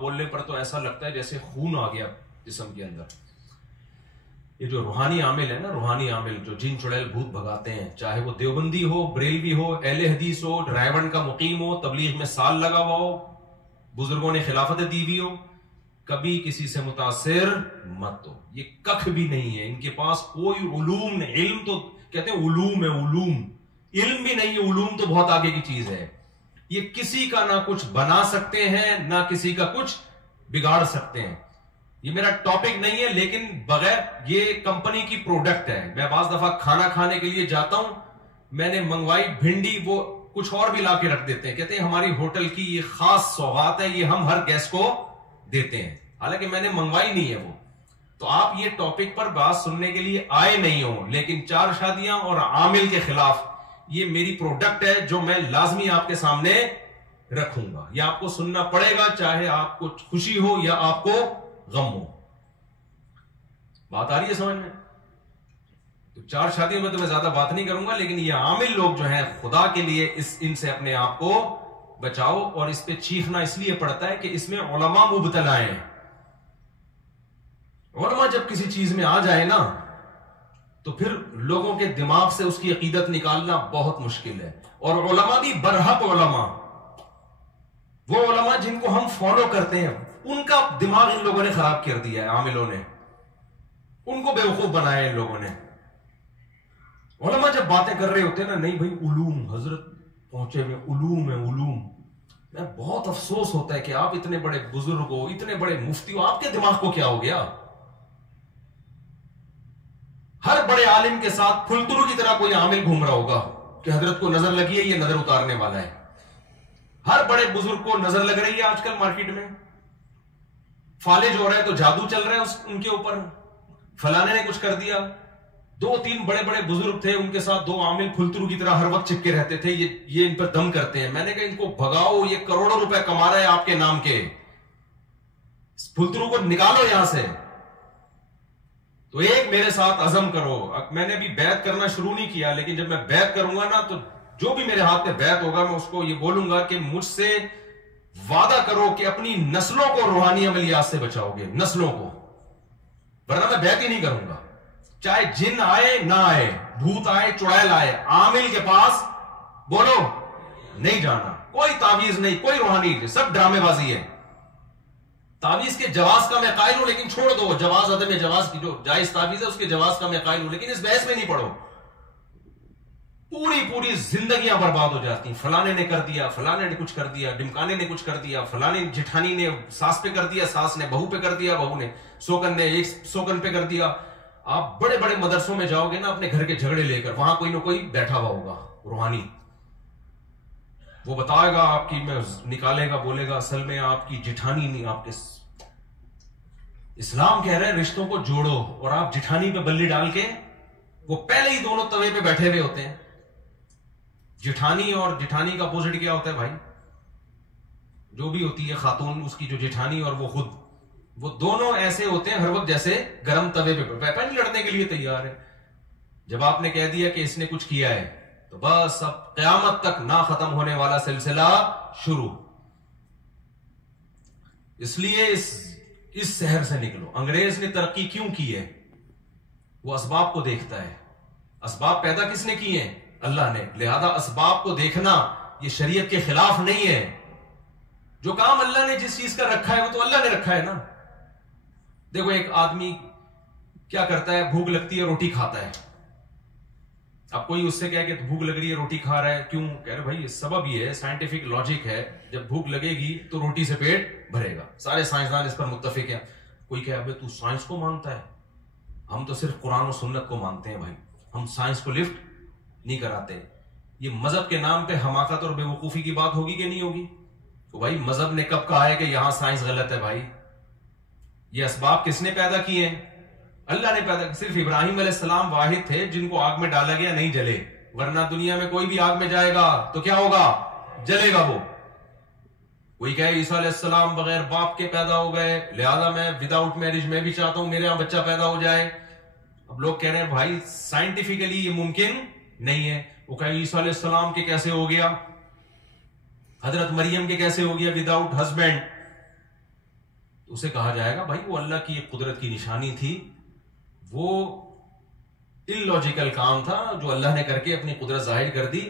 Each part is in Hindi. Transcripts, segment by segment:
बोलने पर तो ऐसा लगता है जैसे खून आ गया जिस्म के अंदर। ये जो रूहानी आमिल है ना, रूहानी आमिल जो जिन चुड़ैल भूत भगाते हैं, चाहे वो देवबंदी हो, बरेलवी हो, अहले हदीस हो, रायवंड का मुकीम हो, तबलीग में साल लगा हुआ हो, बुजुर्गों ने खिलाफत दी हुई हो, कभी किसी से मुतासिर मत हो। ये कख भी नहीं है इनके पास, कोई उलूम नहीं। इल्म तो कहते हैं उलूम है, उलूम, इल्म भी नहीं है। उलूम तो बहुत आगे की चीज है। ये किसी का ना कुछ बना सकते हैं, ना किसी का कुछ बिगाड़ सकते हैं। ये मेरा टॉपिक नहीं है, लेकिन बगैर ये कंपनी की प्रोडक्ट है। मैं बाज दफा खाना खाने के लिए जाता हूं, मैंने मंगवाई भिंडी, वो कुछ और भी ला के रख देते हैं, कहते हैं हमारी होटल की ये खास सौगात है, ये हम हर गेस्ट को देते हैं, हालांकि मैंने मंगवाई नहीं है वो। तो आप ये टॉपिक पर बात सुनने के लिए आए नहीं हो, लेकिन 4 शादियां और आमिल के खिलाफ ये मेरी प्रोडक्ट है जो मैं लाजमी आपके सामने रखूंगा। ये आपको सुनना पड़ेगा, चाहे आपको खुशी हो या आपको गम हो। बात आ रही है समझ में? तो 4 शादियों में तो मैं ज्यादा बात नहीं करूंगा, लेकिन ये आमिल लोग जो हैं, खुदा के लिए इनसे अपने आप को बचाओ। और इस पे चीखना इसलिए पड़ता है कि इसमें उलमा मुबतला हैं। उलमा जब किसी चीज में आ जाए ना, तो फिर लोगों के दिमाग से उसकी अकीदत निकालना बहुत मुश्किल है। और उलमा भी बरहक उलमा, वो उलमा जिनको हम फॉलो करते हैं, उनका दिमाग इन लोगों ने खराब कर दिया है। आमिलों ने उनको बेवकूफ बनाया इन लोगों ने। उलमा जब बातें कर रहे होते हैं ना, नहीं भाई उलूम, हजरत पहुंचे हुए उलूम है, उलूम। मैं बहुत अफसोस होता है कि आप इतने बड़े बुजुर्ग हो, इतने बड़े मुफ्ती हो, आपके दिमाग को क्या हो गया? हर बड़े आलिम के साथ फुलतुरु की तरह कोई आमिल घूम रहा होगा कि हजरत को नजर लगी है, ये नजर उतारने वाला है। हर बड़े बुजुर्ग को नजर लग रही है आजकल मार्केट में, फालिज हो रहा है तो जादू चल रहा है उनके ऊपर, फलाने ने कुछ कर दिया। 2-3 बड़े बड़े बुजुर्ग थे, उनके साथ 2 आमिल फुलतुरु की तरह हर वक्त चिपके रहते थे। ये इन पर दम करते हैं। मैंने कहा इनको भगाओ, ये करोड़ों रुपए कमा रहा है आपके नाम के, फुलतुरु को निकालो यहां से। तो एक मेरे साथ अज़म करो। मैंने अभी बैत करना शुरू नहीं किया, लेकिन जब मैं बैत करूंगा ना, तो जो भी मेरे हाथ में बैत होगा, मैं उसको ये बोलूंगा कि मुझसे वादा करो कि अपनी नस्लों को रूहानी अमलियात से बचाओगे, नस्लों को, वरना मैं बैत ही नहीं करूंगा। चाहे जिन आए ना आए, भूत आए, चुड़ैल आए, आमिल के पास बोलो नहीं जाना। कोई तावीज नहीं, कोई रूहानी, सब ड्रामेबाजी है। तावीज के जवाज का मैं कायल हूं, लेकिन छोड़ दो। जवाज अदम जवाज की जो जायज तावीज है, उसके जवाज का मैं कायल हूं, लेकिन इस बहस में नहीं पढ़ो। पूरी जिंदगियां बर्बाद हो जाती। फलाने ने कर दिया, फलाने ने कुछ कर दिया, डिमकाने ने कुछ कर दिया, फलाने जिठानी ने सास पे कर दिया, सास ने बहू पे कर दिया, बहू ने सोकन ने एक सोकन पे कर दिया। आप बड़े बड़े मदरसों में जाओगे ना, अपने घर के झगड़े लेकर, वहां कोई ना कोई बैठा हुआ होगा रूहानी, वो बताएगा आपकी, मैं निकालेगा, बोलेगा असल में आपकी जिठानी नहीं, आपके इस्लाम कह रहे हैं रिश्तों को जोड़ो, और आप जिठानी पे बल्ली डाल के, वो पहले ही दोनों तवे पे बैठे हुए होते हैं। जिठानी और जिठानी का अपोजिट क्या होता है भाई? जो भी होती है खातून, उसकी जो जिठानी और वो खुद, वो दोनों ऐसे होते हैं हर वक्त जैसे गर्म तवे पे नहीं लड़ने के लिए तैयार है। जब आपने कह दिया कि इसने कुछ किया है, तो बस अब कयामत तक ना खत्म होने वाला सिलसिला शुरू। इसलिए इस शहर से निकलो। अंग्रेज ने तरक्की क्यों की है? वो असबाब को देखता है। असबाब पैदा किसने किए हैं? अल्लाह ने। लिहाजा असबाब को देखना ये शरीयत के खिलाफ नहीं है। जो काम अल्लाह ने जिस चीज का रखा है, वो तो अल्लाह ने रखा है ना। देखो, एक आदमी क्या करता है, भूख लगती है, रोटी खाता है। अब कोई उससे कहे कि भूख लग रही है, रोटी खा रहा है, क्यों? कह रहे भाई सबब ये है, साइंटिफिक लॉजिक है, जब भूख लगेगी तो रोटी से पेट भरेगा। सारे साइंसदान इस पर मुत्तफिक हैं। कोई कहे अबे तू साइंस को मानता है? हम तो सिर्फ कुरान और सुन्नत को मानते हैं भाई, हम साइंस को लिफ्ट नहीं कराते। ये मजहब के नाम पे हमाकत और बेवकूफी की बात होगी कि नहीं होगी? तो भाई मजहब ने कब कहा है कि यहां साइंस गलत है? भाई ये असबाब किसने पैदा किए हैं? अल्लाह ने पैदा। सिर्फ इब्राहिम अलैहिस्सलाम वाहिद थे जिनको आग में डाला गया, नहीं जले, वरना दुनिया में कोई भी आग में जाएगा तो क्या होगा? जलेगा वो। कोई कहे ईसा अलैहिस्सलाम बगैर बाप के पैदा हो गए, लिहाजा मैं विदाउट मैरिज मैं भी चाहता हूं मेरे यहां बच्चा पैदा हो जाए। अब लोग कह रहे हैं भाई साइंटिफिकली ये मुमकिन नहीं है। वो कहे ईसा अलैहिस्सलाम के कैसे हो गया, हजरत मरियम के कैसे हो गया विदाउट हस्बैंड? उसे कहा जाएगा भाई वो अल्लाह की एक कुदरत की निशानी थी, वो इलॉजिकल काम था जो अल्लाह ने करके अपनी कुदरत जाहिर कर दी।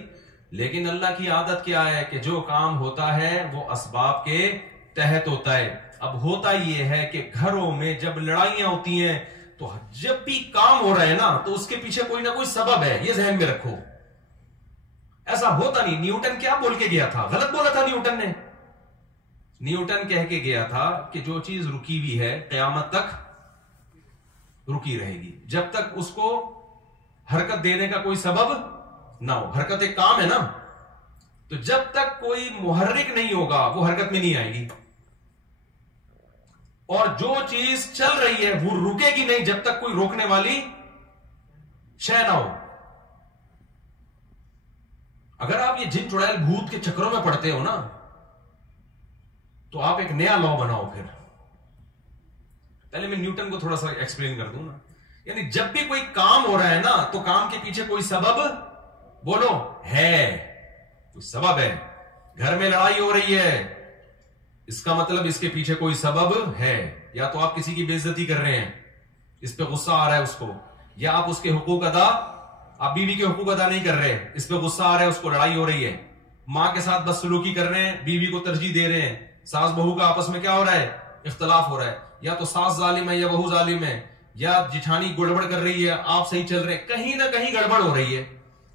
लेकिन अल्लाह की आदत क्या है कि जो काम होता है वो असबाब के तहत होता है। अब होता यह है कि घरों में जब लड़ाइयां होती हैं तो जब भी काम हो रहा है ना तो उसके पीछे कोई ना कोई सबब है, ये ज़हन में रखो। ऐसा होता नहीं। न्यूटन क्या बोल के गया था? गलत बोला था न्यूटन ने। न्यूटन कह के गया था कि जो चीज रुकी हुई है कयामत तक रुकी रहेगी, जब तक उसको हरकत देने का कोई सबब ना हो। हरकत एक काम है ना, तो जब तक कोई मुहर्रिक नहीं होगा वो हरकत में नहीं आएगी। और जो चीज चल रही है वो रुकेगी नहीं जब तक कोई रोकने वाली शय ना हो। अगर आप ये जिन चुड़ैल भूत के चक्रों में पड़ते हो ना, तो आप एक नया लॉ बनाओ। फिर पहले मैं न्यूटन को थोड़ा सा एक्सप्लेन कर दूं ना। यानी जब भी कोई काम हो रहा है ना तो काम के पीछे कोई सबब बोलो है, कोई सबब है। घर में लड़ाई हो रही है, इसका मतलब इसके पीछे कोई सबब है। या तो आप किसी की बेइज्जती कर रहे हैं, इस पे गुस्सा आ रहा है उसको, या आप उसके हुकूक अदा, आप बीवी के हुकूक अदा नहीं कर रहे, इस पे गुस्सा आ रहा है उसको, लड़ाई हो रही है। मां के साथ बदसलूकी कर रहे हैं, बीवी को तरजीह दे रहे हैं, सास बहू का आपस में क्या हो रहा है, इख्तलाफ हो रहा है। या तो सास जालिम है या बहू जालिम है, या जिठानी गड़बड़ कर रही है, आप सही चल रहे हैं, कहीं ना कहीं गड़बड़ हो रही है।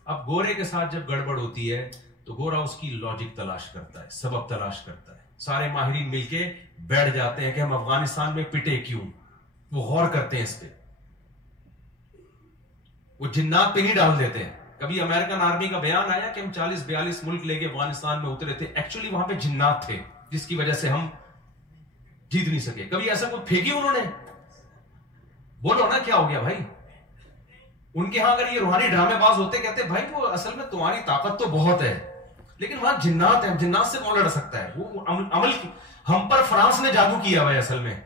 अब गोरे के साथ जब गड़बड़ होती है तो गोरा उसकी लॉजिक तलाश करता है, सबब तलाश करता है। सारे माहिरीन मिलके बैठ जाते हैं कि हम अफगानिस्तान में पिटे क्यों, वो गौर करते हैं इस पे, वो जिन्नात पे नहीं डाल देते हैं। कभी अमेरिकन आर्मी का बयान आया कि हम 40-42 मुल्क लेके अफगानिस्तान में उतरे थे, एक्चुअली वहां पे जिन्नात थे जिसकी वजह से हम जीत नहीं सके। कभी ऐसा कोई फेंकी उन्होंने? बोलो ना क्या हो गया भाई। उनके यहां अगर ये रूहानी ड्रामेबाज होते, कहते भाई वो असल में तुम्हारी ताकत तो बहुत है लेकिन वहां जिन्नात है, जिन्नात से कौन लड़ सकता है। वो अमल हम पर फ्रांस ने जादू किया हुआ है। असल में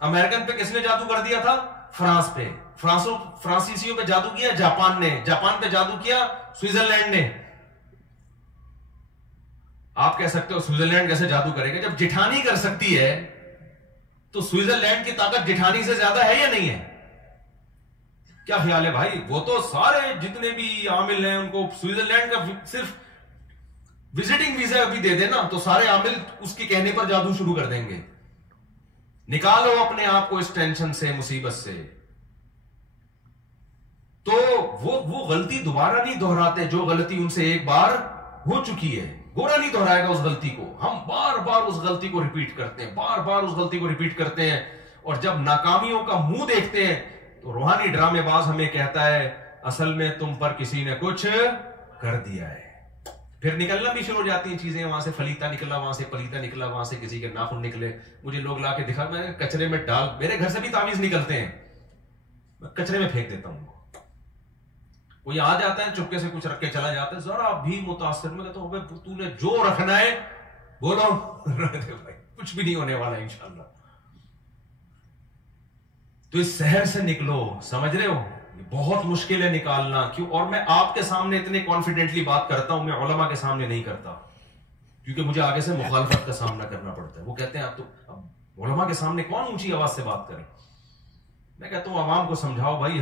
अमेरिकन पे किसने जादू कर दिया था? फ्रांस पे। फ्रांसीसियों पे जादू किया जापान ने, जापान पे जादू किया स्विट्जरलैंड ने। आप कह सकते हो स्विट्जरलैंड कैसे जादू करेगा? जब जिठानी कर सकती है तो स्विट्जरलैंड की ताकत जिठानी से ज्यादा है या नहीं है? क्या ख्याल है भाई? वो तो सारे जितने भी आमिल हैं उनको स्विट्जरलैंड का सिर्फ विजिटिंग वीजा भी दे देना तो सारे आमिल उसके कहने पर जादू शुरू कर देंगे। निकालो अपने आप को इस टेंशन से, मुसीबत से। तो वो गलती दोबारा नहीं दोहराते जो गलती उनसे एक बार हो चुकी है। गोरा नहीं दोहराएगा उस गलती को। हम बार बार उस गलती को रिपीट करते हैं, बार बार उस गलती को रिपीट करते हैं। और जब नाकामियों का मुंह देखते हैं तो रूहानी ड्रामेबाज हमें कहता है असल में तुम पर किसी ने कुछ कर दिया है। फिर निकलना भी शुरू हो जाती हैं चीजें। वहां से फलीता निकला, वहां से पलीता निकला, वहां से किसी के नाखून निकले। मुझे लोग लाके दिखा, मैं कचरे में डाल, मेरे घर से भी तावीज निकलते हैं, मैं कचरे में फेंक देता हूं। कोई आ जाता है चुपके से कुछ रख के चला जाता है, जरा भी मुतासिर में कहता हूं तूने जो रखना है बोलो भाई, कुछ भी नहीं होने वाला इंशाल्लाह। तो इस शहर से निकलो, समझ रहे हो? बहुत मुश्किल है निकालना। क्यों? और मैं आपके सामने इतने कॉन्फिडेंटली बात करता हूं, मैं उलमा के सामने नहीं करता, क्योंकि मुझे आगे से मुखालफत का सामना करना पड़ता है। वो कहते हैं आप तो अब उलमा के सामने कौन ऊंची आवाज से बात करे। मैं कहता हूं आवाम को समझाओ भाई।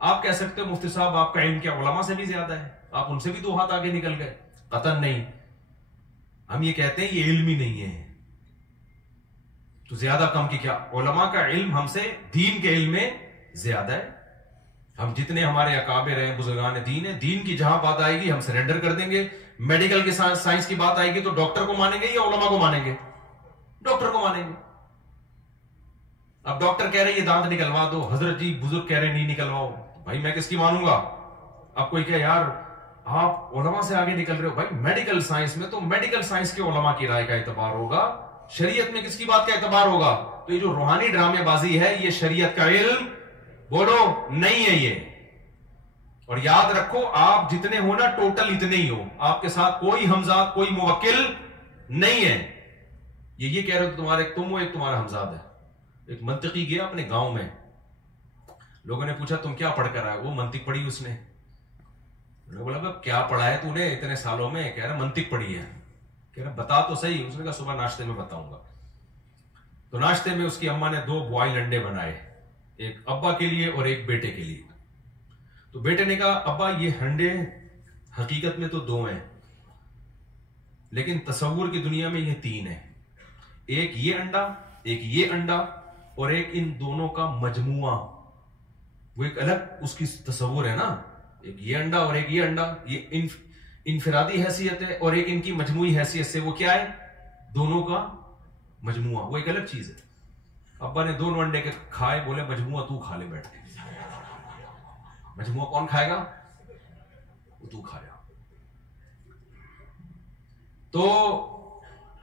आप कह सकते हो मुफ्ती साहब आपका इल्म क्या उलमा से भी ज्यादा है, आप उनसे भी 2 हाथ आगे निकल गए। कतन नहीं। हम ये कहते हैं ये इल्म ही नहीं है तो ज्यादा कम की क्या। उलमा का इल्म हमसे दीन के इल्म में ज्यादा है। हम जितने हमारे अकाबिर हैं, बुजुर्गान दीन है, दीन की जहां बात आएगी हम सरेंडर कर देंगे। मेडिकल की साइंस की बात आएगी तो डॉक्टर को मानेंगे या उलमा को मानेंगे? डॉक्टर को मानेंगे। अब डॉक्टर कह रहे ये दांत निकलवा दो, हजरत जी बुजुर्ग कह रहे नहीं निकलवाओ, भाई मैं किसकी मानूंगा? अब कोई कहे यार आप उलमा से आगे निकल रहे हो। भाई मेडिकल साइंस में तो मेडिकल साइंस के उलमा की राय का एतबार होगा, शरीयत में किसकी बात का एतबार होगा? तो ये जो रूहानी ड्रामेबाजी है ये शरीयत का इल्म बोलो नहीं है ये। और याद रखो आप जितने हो ना टोटल इतने ही हो, आपके साथ कोई हमजाद कोई मुवक्किल नहीं है। ये कह रहे हो तुम्हारे तुम हो, एक तुम्हारा हमजाद है। एक मंतिकी गया अपने गांव में, लोगों ने पूछा तुम क्या पढ़कर आए? वो मंतिक पढ़ी उसने। बोला क्या पढ़ा है तूने इतने सालों में? कह रहा मंतिक पढ़ी है। कह रहा बता तो सही। उसने कहा सुबह नाश्ते में बताऊंगा। तो नाश्ते में उसकी अम्मा ने 2 बॉइल्ड अंडे बनाए, एक अब्बा के लिए और एक बेटे के लिए। तो बेटे ने कहा, अब्बा ये अंडे हकीकत में तो 2 हैं, लेकिन तसव्वुर की दुनिया में ये 3 है। एक ये अंडा, एक ये अंडा और एक इन दोनों का मजमुआ। वो एक अलग उसकी तसव्वुर है ना, एक ये अंडा और एक ये अंडा, ये इनफिरादी हैसियत है, और एक इनकी मजमुई हैसियत से वो क्या है, दोनों का मजमुआ, वो एक अलग चीज है। अब्बा ने 2 अंडे के खाए, बोले मजमुआ तू खा ले बैठ के। मजमुआ कौन खाएगा, वो तू खाएगा। तो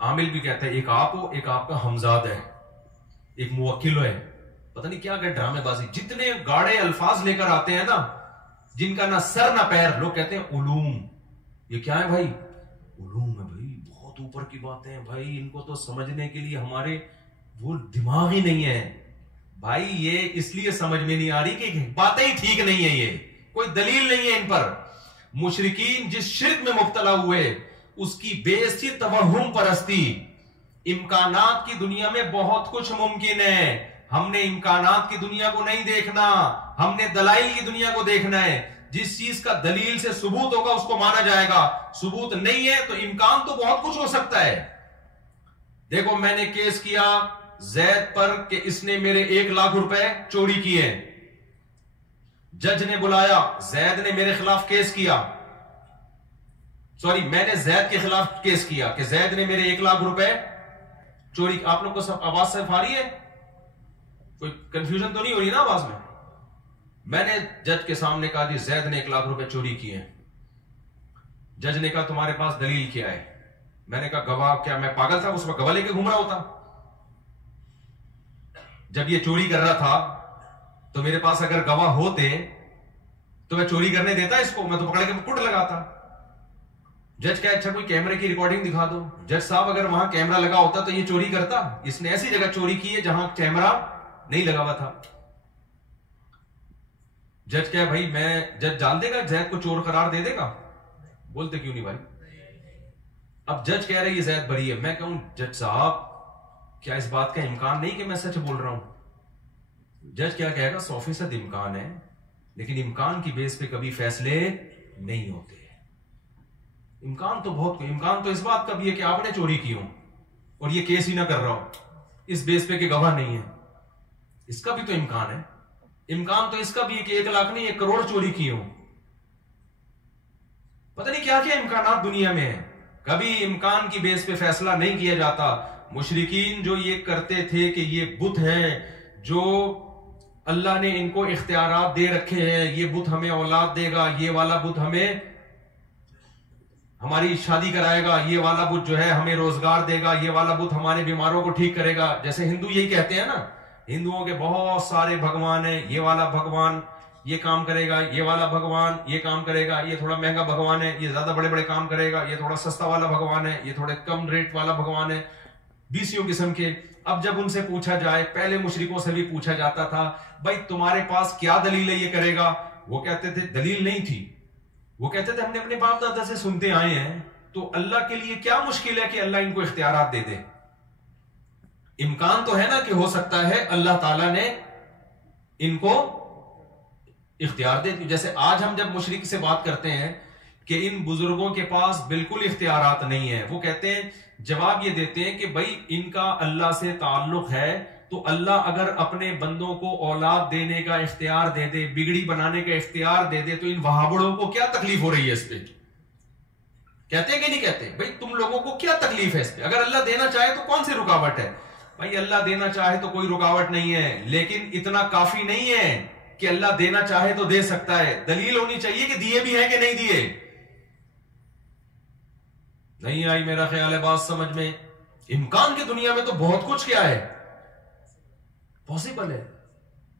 आमिल भी कहता है, एक आप हो, एक आपका हमजाद है, एक मुवक्किल है, पता नहीं क्या क्या ड्रामेबाजी, जितने गाढ़े अल्फाज लेकर आते हैं ना, जिनका ना सर ना पैर। लोग कहते हैं उलूम, ये क्या है भाई, उलूम है भाई, बहुत ऊपर की बातें हैं भाई, इनको तो समझने के लिए हमारे वो दिमाग ही नहीं है भाई। ये इसलिए समझ में नहीं आ रही कि बातें ही ठीक नहीं है, ये कोई दलील नहीं है इन पर। मुशरिकीन जिस शिर्क में मुब्तला हुए, उसकी बेइज्जती तवहुम परस्ती। इम्कानात की दुनिया में बहुत कुछ मुमकिन है, हमने इम्कानात की दुनिया को नहीं देखना, हमने दलाइल की दुनिया को देखना है। जिस चीज का दलील से सबूत होगा उसको माना जाएगा, सबूत नहीं है तो इम्कान तो बहुत कुछ हो सकता है। देखो मैंने केस किया जैद पर कि इसने मेरे 1 लाख रुपए चोरी किए, जज ने बुलाया, जैद ने मेरे खिलाफ केस किया, सॉरी मैंने जैद के खिलाफ केस किया कि जैद ने मेरे 1 लाख रुपए चोरी। आप लोग को सब आवाज से आ रही है, कोई कंफ्यूजन तो नहीं हो रही ना आवाज में। मैंने जज के सामने कहा जी जैद ने 1 लाख रुपए चोरी किए। जज ने कहा तुम्हारे पास दलील क्या है। मैंने कहा गवाह, क्या मैं पागल था उस वक्त गवाह लेके घूम रहा होता? जब ये चोरी कर रहा था तो मेरे पास अगर गवाह होते तो मैं चोरी करने देता इसको, मैं तो पकड़ के कुट लगाता। जज क्या, अच्छा कोई कैमरे की रिकॉर्डिंग दिखा दो। जज साहब अगर वहां कैमरा लगा होता तो ये चोरी करता? इसने ऐसी जगह चोरी की है जहां कैमरा नहीं लगा हुआ था। जज क्या भाई, मैं जज जान देगा, जैद को चोर करार दे देगा? बोलते क्यों नहीं भाई। अब जज कह रहे ये जैद बरी है, मैं कहूं जज साहब क्या इस बात का इम्कान नहीं कि मैं सच बोल रहा हूं? जज क्या कहेगा, 100% इम्कान है, लेकिन इम्कान की बेस पे कभी फैसले नहीं होते। इम्कान तो बहुत, इम्कान तो इस बात का भी है कि आपने चोरी की हो और ये केस ही ना कर रहा हो, इस बेस पे कि गवाह नहीं है, इसका भी तो इम्कान है। इम्कान तो इसका भी है कि 1 लाख नहीं 1 करोड़ चोरी की हो। पता नहीं क्या क्या इम्कानात दुनिया में है, कभी इम्कान की बेस पे फैसला नहीं किया जाता। मुशरिकीन जो ये करते थे कि ये बुत हैं जो अल्लाह ने इनको इख्तियारात दे रखे हैं, ये बुत हमें औलाद देगा, ये वाला बुत हमें हमारी शादी कराएगा, ये वाला बुत जो है हमें रोजगार देगा, ये वाला बुत हमारे बीमारों को ठीक करेगा। जैसे हिंदू यही कहते हैं ना, हिंदुओं के बहुत सारे भगवान हैं, ये वाला भगवान ये काम करेगा, ये वाला भगवान ये काम करेगा, ये थोड़ा महंगा भगवान है, ये ज्यादा बड़े बड़े काम करेगा, ये थोड़ा सस्ता वाला भगवान है, ये थोड़े कम रेट वाला भगवान है, 20 किस्म के। अब जब उनसे पूछा जाए, पहले मुशरिकों से भी पूछा जाता था भाई तुम्हारे पास क्या दलील है ये करेगा, वो कहते थे दलील नहीं थी, वो कहते थे हमने अपने बाप दादा से सुनते आए हैं, तो अल्लाह के लिए क्या मुश्किल है कि अल्लाह इनको इख्तियारात दे दे। इम्कान तो है ना कि हो सकता है अल्लाह ताला ने इनको इख्तियार दे। जैसे आज हम जब मुशरिक से बात करते हैं कि इन बुजुर्गों के पास बिल्कुल इख्तियारात नहीं है, वो कहते हैं, जवाब ये देते हैं कि भाई इनका अल्लाह से ताल्लुक है, तो अल्लाह अगर अपने बंदों को औलाद देने का इख्तियार दे दे, बिगड़ी बनाने का इख्तियार दे दे, तो इन वहाबड़ों को क्या तकलीफ हो रही है इस पे? कहते हैं कि नहीं कहते? भाई तुम लोगों को क्या तकलीफ है इस पे? अगर अल्लाह देना चाहे तो कौन सी रुकावट है? भाई अल्लाह देना चाहे तो कोई रुकावट नहीं है, लेकिन इतना काफी नहीं है कि अल्लाह देना चाहे तो दे सकता है। दलील होनी चाहिए कि दिए भी है कि नहीं दिए। नहीं आई मेरा ख्याल है बात समझ में। इम्कान की दुनिया में तो बहुत कुछ क्या है पॉसिबल है।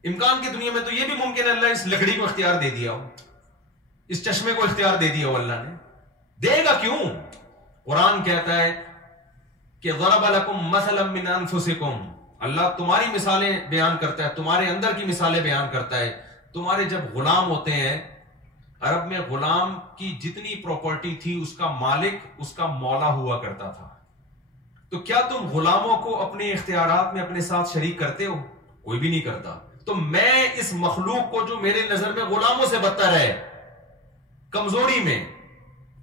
इम्कान की दुनिया में तो यह भी मुमकिन है अल्लाह इस लकड़ी को इख्तियार दे दिया हो, इस चश्मे को इख्तियार दे दिया हो, अल्लाह ने देगा क्यों? कुरान कहता है कि ज़रब लकुम मसलन मिन अनफुसिकुम, अल्लाह तुम्हारी मिसालें बयान करता है, तुम्हारे अंदर की मिसालें बयान करता है। तुम्हारे जब गुलाम होते हैं, अरब में गुलाम की जितनी प्रॉपर्टी थी उसका मालिक उसका मौला हुआ करता था। तो क्या तुम गुलामों को अपने इख्तियारात में अपने साथ शरीक करते हो? कोई भी नहीं करता। तो मैं इस मखलूक को, जो मेरे नजर में गुलामों से बदतर है, कमजोरी में,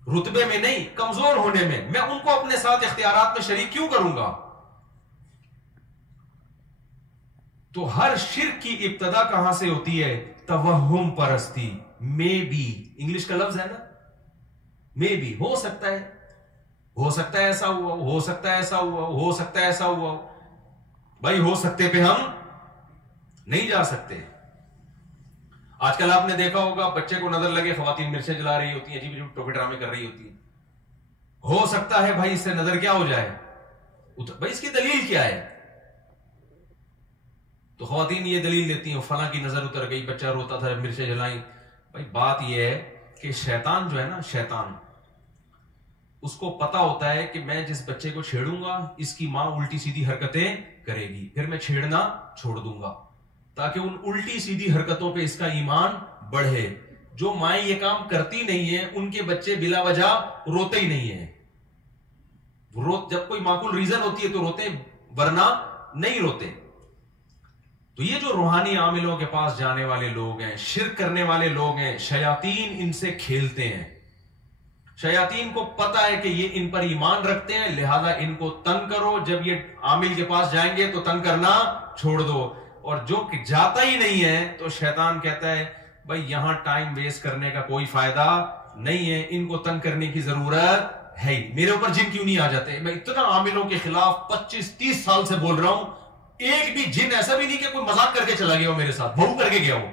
रुतबे में नहीं, कमजोर होने में, मैं उनको अपने साथ इख्तियारात में शरीक क्यों करूंगा? तो हर शिर्क की इब्तदा कहां से होती है? तवहुम परस्ती, मे बी, इंग्लिश का लफ्ज है ना, मे बी, हो सकता है, हो सकता है ऐसा हुआ, हो सकता है ऐसा हुआ, हो सकता है ऐसा हुआ। भाई हो सकते पे हम नहीं जा सकते। आजकल आपने देखा होगा, बच्चे को नजर लगे खवातीन मिर्चें जला रही होती हैं, अजीब अजीब टोपे ड्रामे कर रही होती हैं। हो सकता है भाई इससे नजर क्या हो जाए, भाई इसकी दलील क्या है? तो खवातीन ये दलील देती हैं, फलां की नजर उतर गई, बच्चा रोता था, मिर्चें जलाई। भाई बात यह है कि शैतान जो है ना, शैतान, उसको पता होता है कि मैं जिस बच्चे को छेड़ूंगा इसकी मां उल्टी सीधी हरकतें करेगी, फिर मैं छेड़ना छोड़ दूंगा ताकि उन उल्टी सीधी हरकतों पे इसका ईमान बढ़े। जो माएं ये काम करती नहीं है उनके बच्चे बिला वजह रोते ही नहीं है। जब कोई माकूल रीजन होती है तो रोते, वरना नहीं रोते। तो ये जो रूहानी आमिलों के पास जाने वाले लोग हैं, शिर्क करने वाले लोग हैं, शयातीन इनसे खेलते हैं। शयातीन को पता है कि ये इन पर ईमान रखते हैं, लिहाजा इनको तंग करो। जब ये आमिल के पास जाएंगे तो तंग करना छोड़ दो। और जो जाता ही नहीं है तो शैतान कहता है भाई यहां टाइम वेस्ट करने का कोई फायदा नहीं है, इनको तंग करने की जरूरत है ही। मेरे ऊपर जिन क्यों नहीं आ जाते? मैं इतना आमिलों के खिलाफ 25-30 साल से बोल रहा हूं, एक भी जिन ऐसा भी नहीं कि कोई मजाक करके चला गया हो मेरे साथ, बहू करके गया हो।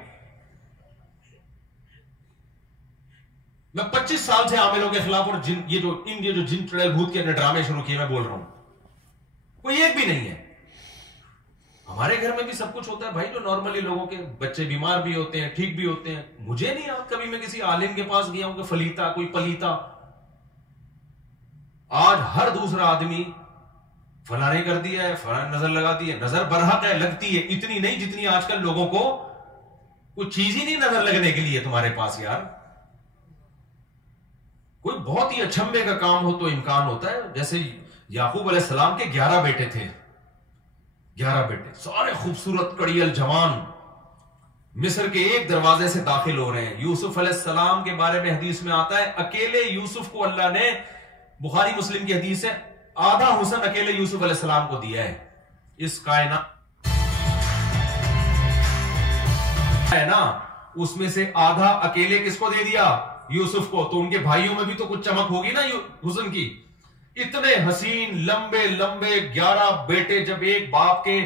मैं 25 साल से आमिलों के खिलाफ, और जिन ये जो जिन चुड़ैल भूत के ड्रामे शुरू किए, मैं बोल रहा हूं, कोई एक भी नहीं है। हमारे घर में भी सब कुछ होता है भाई, जो नॉर्मली लोगों के बच्चे बीमार भी होते हैं, ठीक भी होते हैं। मुझे नहीं याद कभी मैं किसी आलिम के पास गया हूं कि फलीता, कोई पलीता। आज हर दूसरा आदमी फलाने कर दिया है, फलाने नजर लगा दी है। नजर बरहक है, लगती है, इतनी नहीं जितनी आजकल लोगों को कोई चीज ही नहीं नजर लगने के लिए तुम्हारे पास यार। कोई बहुत ही अचंभे का काम हो तो इम्कान होता है। जैसे याकूब अलैहिस्सलाम के 11 बेटे थे, 11 बेटे, सारे खूबसूरत कड़ियल जवान, मिस्र के एक दरवाजे से दाखिल हो रहे हैं। यूसुफ अलैहिस्सलाम के बारे में हदीस में आता है, अकेले यूसुफ को अल्लाह ने, बुखारी मुस्लिम की हदीस है, आधा हुस्न अकेले यूसुफ अलैहिस्सलाम को दिया है। इस कायनात है ना, उसमें से आधा अकेले किसको दे दिया? यूसुफ को। तो उनके भाइयों में भी तो कुछ चमक होगी ना हुस्न की। इतने हसीन लंबे लंबे 11 बेटे जब एक बाप के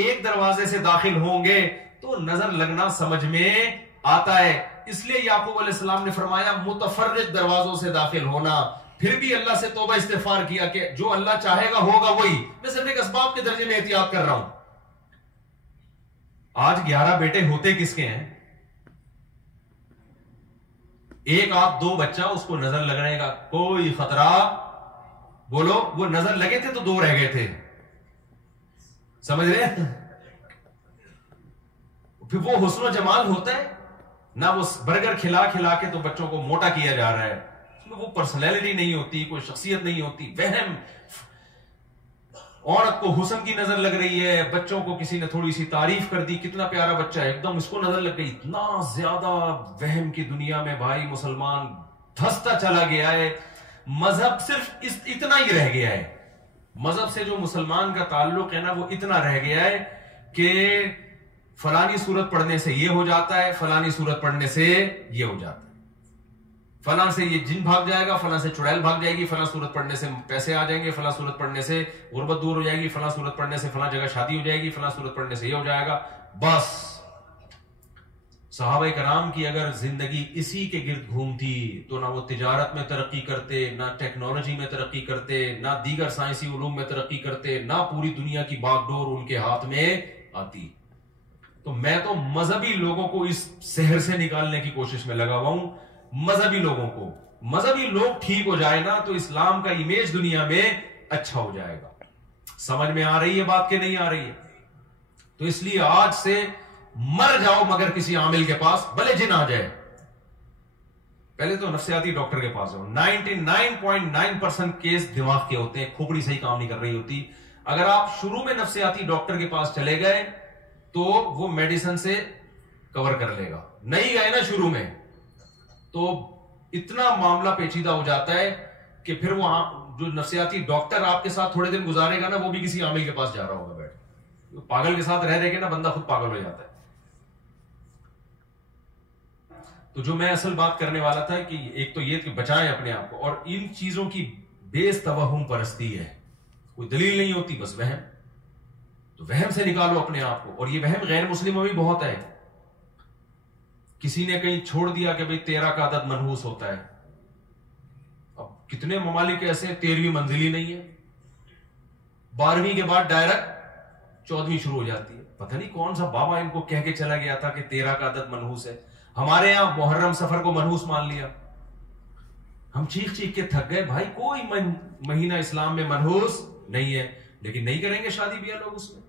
एक दरवाजे से दाखिल होंगे तो नजर लगना समझ में आता है। इसलिए याकूब अलैहिस्सलाम ने फरमाया मुतफर्रिज दरवाजों से दाखिल होना। फिर भी अल्लाह से तौबा इस्तिगफार किया कि जो अल्लाह चाहेगा होगा वही। मैं सिर्फ एक असबाब के दर्जे में एहतियात कर रहा हूं। आज 11 बेटे होते किसके हैं? एक आध दो बच्चा, उसको नजर लगने का कोई खतरा, बोलो वो नजर लगे थे तो 2 रह गए थे, समझ रहे? फिर वो हुस्न जमाल होता है ना, वो बर्गर खिला खिला के तो बच्चों को मोटा किया जा रहा है, उसमें वो पर्सनैलिटी नहीं होती, कोई शख्सियत नहीं होती, वहम। औरत को हुस्न की नजर लग रही है, बच्चों को किसी ने थोड़ी सी तारीफ कर दी, कितना प्यारा बच्चा है, एकदम इसको नजर लग गई। इतना ज्यादा वहम की दुनिया में भाई मुसलमान धंसता चला गया है। मजहब सिर्फ इतना ही रह गया है। मजहब से जो मुसलमान का ताल्लुक है ना, वो इतना रह गया है कि फलानी सूरत पढ़ने से ये हो जाता है, फलानी सूरत पढ़ने से ये हो जाता है, फलां से ये जिन भाग जाएगा, फलां से चुड़ैल भाग जाएगी, फलां सूरत पढ़ने से पैसे आ जाएंगे, फलां सूरत पढ़ने से गुर्बत दूर हो जाएगी, फलां सूरत पढ़ने से फलां जगह शादी हो जाएगी, फलां सूरत पढ़ने से ये हो जाएगा। बस सहाबा कराम की अगर जिंदगी इसी के गिर्द घूमती तो ना वो तिजारत में तरक्की करते, ना टेक्नोलॉजी में तरक्की करते, ना दीगर साइंसी उलूम में तरक्की करते, ना पूरी दुनिया की बागडोर उनके हाथ में आती। तो मैं तो मजहबी लोगों को इस शहर से निकालने की कोशिश में लगा हुआ हूं। मजहबी लोगों को, मजहबी लोग ठीक हो जाए ना तो इस्लाम का इमेज दुनिया में अच्छा हो जाएगा। समझ में आ रही है बात के नहीं आ रही है? तो इसलिए आज से मर जाओ मगर किसी आमिल के पास, भले जिन आ जाए, पहले तो नफ्सियाती डॉक्टर के पास जाओ। 99.9% केस दिमाग के होते हैं, खोपड़ी सही काम नहीं कर रही होती। अगर आप शुरू में नफ्सियाती डॉक्टर के पास चले गए तो वो मेडिसिन से कवर कर लेगा, नहीं गए ना शुरू में तो इतना मामला पेचीदा हो जाता है कि फिर वो जो नफ्सियाती डॉक्टर आपके साथ थोड़े दिन गुजारेगा ना, वो भी किसी आमिल के पास जा रहा होगा बैठ, पागल के साथ रह के ना बंदा खुद पागल हो जाता है। तो जो मैं असल बात करने वाला था कि एक तो ये कि बचाएं अपने आप को, और इन चीजों की बेस तवहुम परस्ती है, कोई दलील नहीं होती, बस वहम। तो वहम से निकालो अपने आप को। और ये वहम गैर मुस्लिमों में भी बहुत है। किसी ने कहीं छोड़ दिया कि भाई 13 का अदद मनहूस होता है। अब कितने ममालिक ऐसे 13वीं मंजिल ही नहीं है, 12वीं के बाद डायरेक्ट 14वीं शुरू हो जाती है। पता नहीं कौन सा बाबा इनको कह के चला गया था कि 13 का अदद मनहूस है। हमारे यहां मुहर्रम सफर को मनहूस मान लिया। हम चीख चीख के थक गए, भाई कोई महीना इस्लाम में मनहूस नहीं है, लेकिन नहीं करेंगे शादी ब्याह लोग उसमें।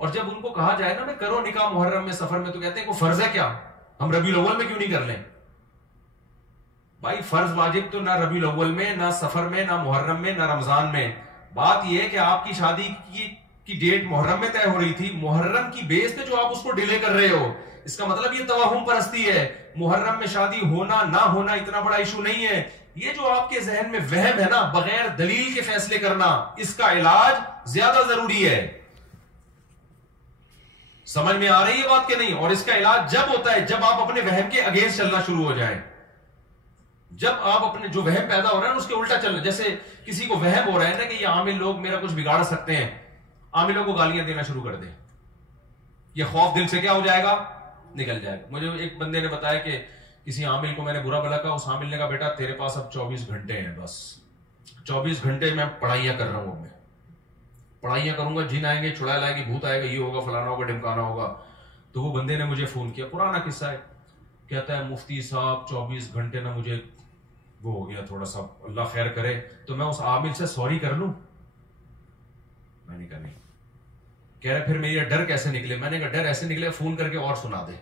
और जब उनको कहा जाए ना, मैं करो निकाह मुहर्रम में सफर में, तो कहते हैं को फर्ज है क्या, हम रबीउल अव्वल में क्यों नहीं कर लें? भाई फर्ज वाजिब तो ना रबीउल अव्वल में, ना सफर में, ना मुहर्रम में, ना रमजान में। बात यह है कि आपकी शादी की डेट मुहर्रम में तय हो रही थी, मुहर्रम की बेस पे जो आप उसको डिले कर रहे हो, इसका मतलब ये तवाहुम परस्ती है। मुहर्रम में शादी होना ना होना इतना बड़ा इशू नहीं है। ये जो आपके जहन में वहम है ना, बगैर दलील के फैसले करना, इसका इलाज ज्यादा जरूरी है। समझ में आ रही है बात के नहीं? और इसका इलाज जब होता है जब आप अपने वहम के अगेंस्ट चलना शुरू हो जाए। जब आप अपने जो वहम पैदा हो रहा है ना उसके उल्टा चलना। जैसे किसी को वहम हो रहा है ना कि ये आमिल लोग मेरा कुछ बिगाड़ सकते हैं, आमिलों को गालियां देना शुरू कर दे, ये खौफ दिल से क्या हो जाएगा, निकल जाएगा। मुझे एक बंदे ने बताया कि किसी आमिल को मैंने बुरा भला कहा, उस आमिल ने कहा बेटा तेरे पास अब 24 घंटे हैं, बस 24 घंटे मैं पढ़ाइयां कर रहा हूं, मैं पढ़ाइयां करूंगा, जिन आएंगे, चुड़ैल आएगी, भूत आएगा, ये होगा, फलाना होगा, ढिमकाना होगा। तो वो बंदे ने मुझे फोन किया, पुराना किस्सा है, कहता है मुफ्ती साहब 24 घंटे ना मुझे वो हो गया थोड़ा सा, अल्लाह खैर करे, तो मैं उस आमिल से सॉरी कर लूं? मैंने कहा नहीं। कह रहे फिर मेरा डर कैसे निकले? मैंने कहा डर ऐसे निकले फोन करके और सुना दे।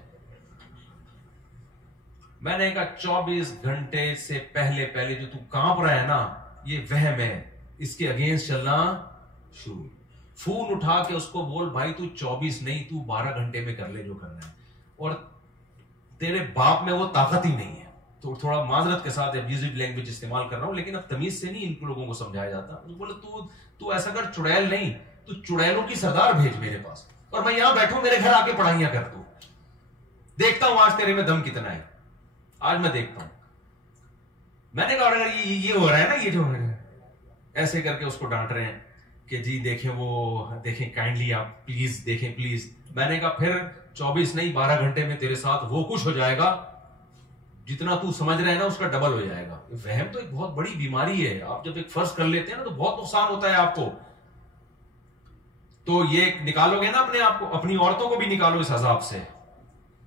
मैंने कहा 24 घंटे से पहले पहले जो तू कांप रहा है ना, ये वहम है, इसके अगेंस्ट चलना शुरू। फोन उठा के उसको बोल भाई तू 24 नहीं, तू 12 घंटे में कर ले जो करना है, और तेरे बाप में वो ताकत ही नहीं है। तो थोड़ा माजरत के साथ अब्यूजिव लैंग्वेज इस्तेमाल कर रहा हूं, लेकिन अब तमीज से नहीं इन लोगों को समझाया जाता। बोले तू ऐसा कर, चुड़ैल नहीं, तू चुड़ैलों की सरदार भेज मेरे पास, और मैं यहां बैठूं, मेरे घर आके पढ़ाइयां कर, तू देखता हूं आज तेरे में दम कितना है, आज मैं देखता हूं। मैंने कहा अगर ये हो रहा है ना, ये जो ऐसे करके उसको डांट रहे हैं कि जी देखें, वो देखें काइंडली, आप प्लीज देखें प्लीज। मैंने कहा फिर 24 नहीं 12 घंटे में तेरे साथ वो कुछ हो जाएगा जितना तू समझ रहे हैं ना, उसका डबल हो जाएगा। वहम तो एक बहुत बड़ी बीमारी है। आप जब एक फर्ज कर लेते हैं ना तो बहुत नुकसान होता है आपको। तो ये निकालोगे ना अपने आप को, अपनी औरतों को भी निकालो इस अजाब से।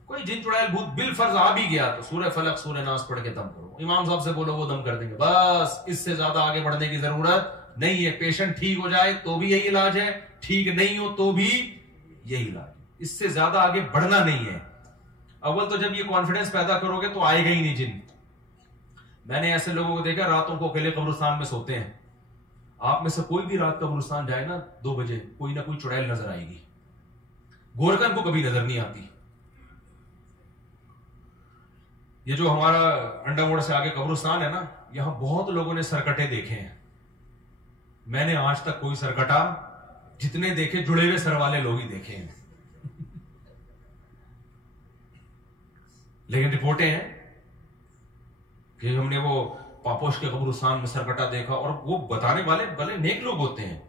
कोई जिन चुड़ैल भूत बिल फर्ज आ भी गया तो सूरह फलक सूरह नास पढ़ के दम करो, इमाम साहब से बोलो वो दम कर देंगे, बस इससे ज्यादा आगे बढ़ने की जरूरत नहीं है। पेशेंट ठीक हो जाए तो भी यही इलाज है, ठीक नहीं हो तो भी यही इलाज है, इससे ज्यादा आगे बढ़ना नहीं है। अव्वल तो जब ये कॉन्फिडेंस पैदा करोगे तो आएगा ही नहीं जिन। मैंने ऐसे लोगों को देखा रातों को अकेले कब्रिस्तान में सोते हैं। आप में से कोई भी रात कब्रिस्तान जाए ना 2 बजे, कोई ना कोई चुड़ैल नजर आएगी। गोरकन को कभी नजर नहीं आती। ये जो हमारा अंडा से आगे कब्रिस्तान है ना, यहां बहुत लोगों ने सरकटे देखे हैं। मैंने आज तक कोई सरकटा, जितने देखे जुड़े हुए सर वाले लोग ही देखे हैं। लेकिन रिपोर्टें हैं कि हमने वो पापोश के कब्रिस्तान में सरकटा देखा, और वो बताने वाले भले नेक लोग होते हैं,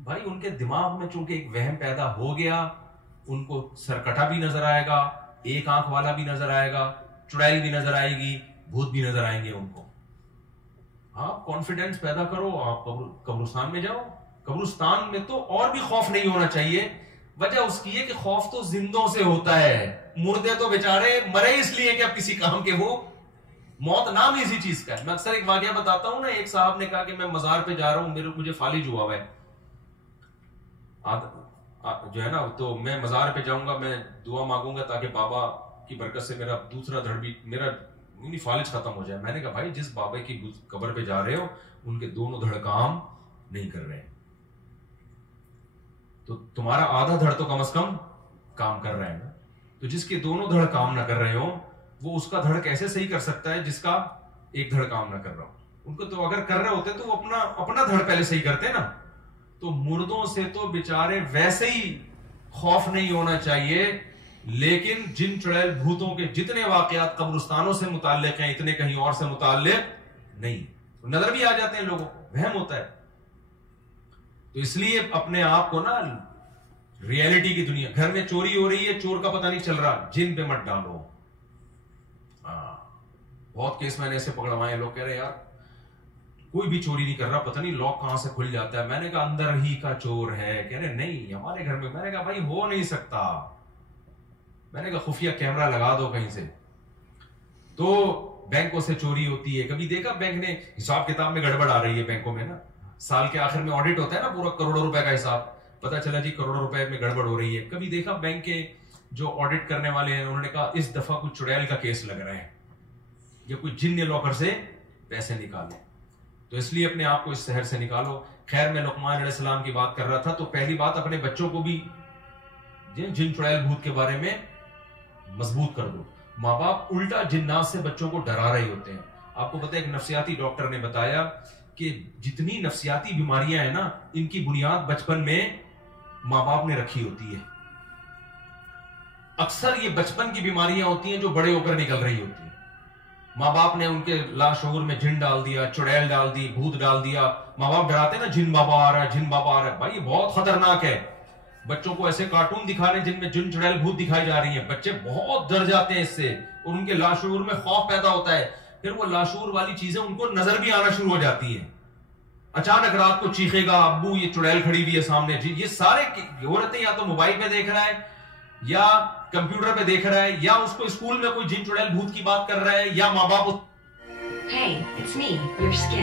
भाई उनके दिमाग में चूंकि एक वहम पैदा हो गया, उनको सरकटा भी नजर आएगा, एक आंख वाला भी नजर आएगा, चुड़ैल भी नजर आएगी, भूत भी नजर आएंगे उनको। आप कॉन्फिडेंस पैदा करो, आप कब्रिस्तान में जाओ। कब्रिस्तान में तो और भी खौफ नहीं होना चाहिए। वजह उसकी है कि खौफ तो जिंदों से होता है, मुर्दे तो बेचारे मरे इसलिए कि अब किसी काम के हो। मौत नाम ही इसी चीज का है। मैं अक्सर एक वाकया बताता हूं ना, एक साहब ने कहा कि मैं मजार पे जा रहा हूं, मुझे फालिज हुआ है जो है ना, तो मैं मजार पे जाऊंगा, मैं दुआ मांगूंगा ताकि बाबा की बरकत से मेरा दूसरा धड़ भी, मेरा नहीं फालिज खत्म हो जाए। मैंने कहा भाई जिस बाबा की कब्र पे जा रहे हो उनके दोनों धड़ काम नहीं कर रहे, तो तुम्हारा आधा धड़ तो कम से कम काम कर रहा है ना। तो जिसके दोनों धड़ काम ना कर रहे हो वो उसका धड़ कैसे सही कर सकता है जिसका एक धड़ काम ना कर रहा हो। उनको तो अगर कर रहे होते तो वो अपना धड़ पहले सही करते ना। तो मुर्दों से तो बेचारे वैसे ही खौफ नहीं होना चाहिए, लेकिन जिन चुड़ैल भूतों के जितने वाकयात कब्रिस्तानों से मुताल्लिक हैं इतने कहीं और से मुताल्लिक नहीं। तो नजर भी आ जाते हैं लोगों को, वहम होता है। तो इसलिए अपने आप को ना रियलिटी की दुनिया, घर में चोरी हो रही है, चोर का पता नहीं चल रहा, जिन पे मत डालो। बहुत केस मैंने ऐसे पकड़वाए, लोग कह रहे यार कोई भी चोरी नहीं कर रहा, पता नहीं लॉक कहां से खुल जाता है। मैंने कहा अंदर ही का चोर है। कह रहे नहीं हमारे घर में। मैंने कहा भाई हो नहीं सकता। मैंने कहा खुफिया कैमरा लगा दो कहीं से। तो बैंकों से चोरी होती है, कभी देखा बैंक ने हिसाब किताब में गड़बड़ आ रही है बैंकों में ना, साल के आखिर में ऑडिट होता है ना, पूरा करोड़ों रुपए का हिसाब, पता चला जी करोड़ों रुपए में गड़बड़ हो रही है। कभी देखा बैंक के जो ऑडिट करने वाले हैं उन्होंने कहा इस दफा कुछ चुड़ैल का केस लग रहा है या कोई जिन ने लॉकर से पैसे निकाले। तो इसलिए अपने आप को इस शहर से निकालो। खैर मैं लुकमान अलैहिस्सलाम की बात कर रहा था, तो पहली बात अपने बच्चों को भी जिन चुड़ैल भूत के बारे में मजबूत कर दो। माँ बाप उल्टा जिन्नात से बच्चों को डरा रहे होते हैं। आपको पता है एक नफ्सियाती डॉक्टर ने बताया कि जितनी नफ्सियाती बीमारियां हैं ना, इनकी बुनियाद बचपन में माँ बाप ने रखी होती है। अक्सर ये बचपन की बीमारियां होती हैं जो बड़े होकर निकल रही होती है। माँ बाप ने उनके लाशऊर में जिन डाल दिया, चुड़ैल डाल दी, भूत डाल दिया। माँ बाप डराते ना जिन बाबा आ रहा है, जिन बाबा आ रहा है। भाई ये बहुत खतरनाक है। बच्चों को ऐसे कार्टून दिखा रहे हैं जिनमें जिन चुड़ैल भूत दिखाई जा रही है, बच्चे बहुत डर जाते हैं इससे और उनके लाशऊर में खौफ पैदा होता है। फिर वो लाशऊर वाली चीजें उनको नजर भी आना शुरू हो जाती है। अचानक रात को चीखेगा अब्बू ये चुड़ैल खड़ी हुई है सामने। जी ये सारे हो रहते हैं, या तो मोबाइल पे देख रहा है या कंप्यूटर पे देख रहा है या उसको स्कूल में कोई जिन चुड़ैल भूत की बात कर रहा है या माँ बाप। Hey, it's me, your skin.